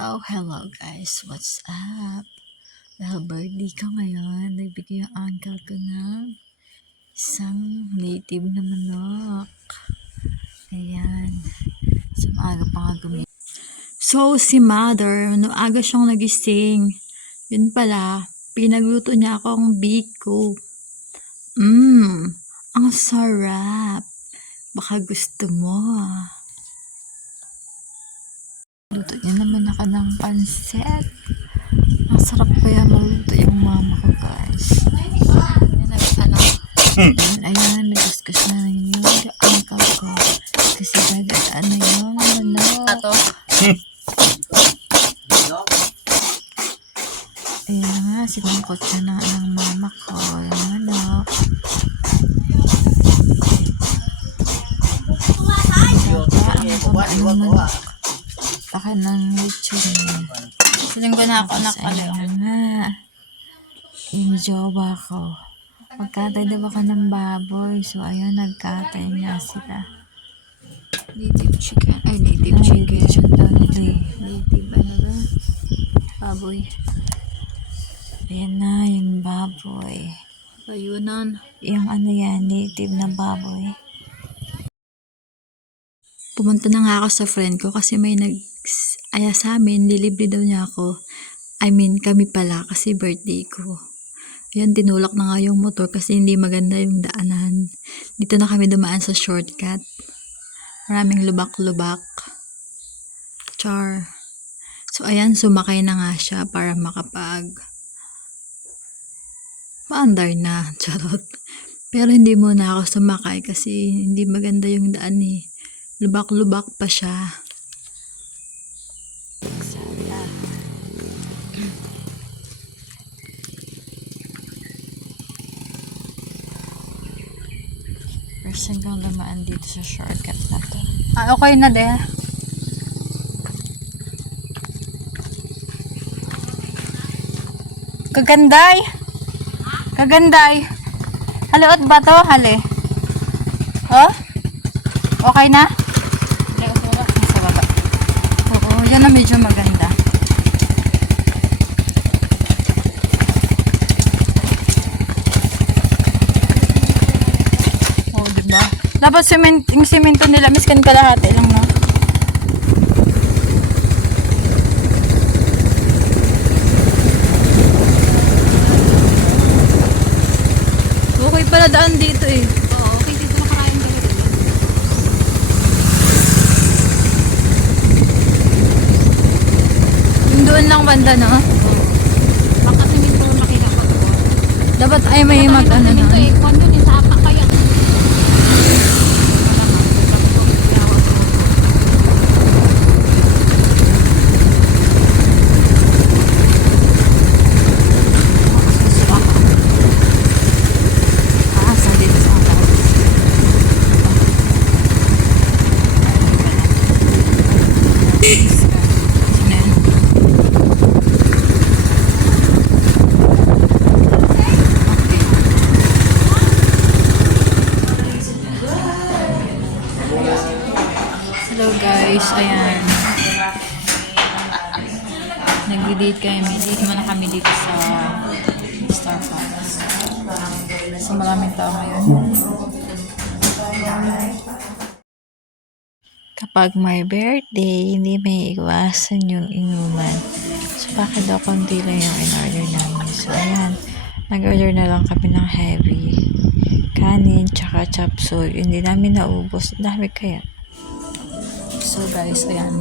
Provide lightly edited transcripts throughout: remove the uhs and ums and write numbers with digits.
So, hello guys, what's up? Dahil birthday ko ngayon, nagbigay yung uncle ko ng isang native na manok. Ayan. So, maaga pa nga gumising. So, si mother, no aga siyang nagising. Yun pala, pinagluto niya akong biko. Ang sarap. Baka gusto mo. Luto niya naman ako ng pansit. Ang sarap kaya maluto yung mama ko, guys. Ayan, nag-discuss na rin yung uncle ko. Kasi dadaan na yung manok. Ayan na nga, sinungkot siya na ng mama ko. Yung manok. Ang manok. Baka ng lechon niya. Silinggo na ako, anak pala. Ayan nga. Yung jowa ko. Magkatay daw ako ng baboy. So, ayun, nagkatay nga sila. Native chicken. Ay, native chicken. Native, ano ba? Baboy. Ayan na, yung baboy. Bayunan. Yung ano yan, native na baboy. Pumunta na nga ako sa friend ko kasi may aya sa amin, nilibre daw niya ako. I mean, kami pala kasi birthday ko. Ayan, tinulak na nga yung motor kasi hindi maganda yung daanan. Dito na kami dumaan sa shortcut. Maraming lubak-lubak. Char. So, ayan, sumakay na nga siya para paandar na. Charot. Pero hindi muna ako sumakay kasi hindi maganda yung daan eh. Lubak-lubak pa siya. First hanggang dumaan dito sa shortcut na to. Ah, okay na de. Kaganday. Kaganday. Haliot ba to? Hali. Oh? Okay na? Sa baba. Oo, yun na medyo maganda. Oh, diba? Dapat yung semento nila, miskan kalahati lang, no? Okay pala daan dito eh. Oo, okay dito makaraan dito. Yung doon lang banda, no? Baka siminto makita pa ko. Dapat ay may mag-ano na. Siminto eh, kung yun, sa apa kaya. Sa dito sa akin. Hello guys, ayan. Nag-date kami. Date muna kami dito sa Starbucks. So maraming tao ngayon. Kapag may birthday, hindi may iwasan yung inuman. So, bakit daw konti lang yung in-order namin? So, ayan. Nag-order na lang kami ng heavy. Kanin, tsaka chop suey. Hindi namin naubos. Dami kaya. So guys, ayan.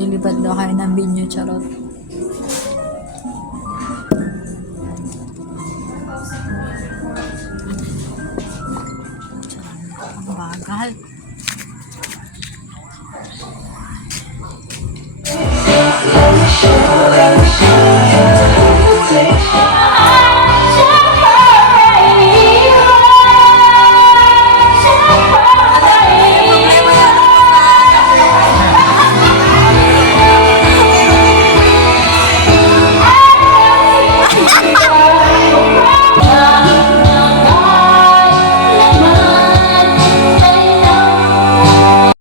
Lilipad daw kayo ng binyo, charot. Ang bagal. Show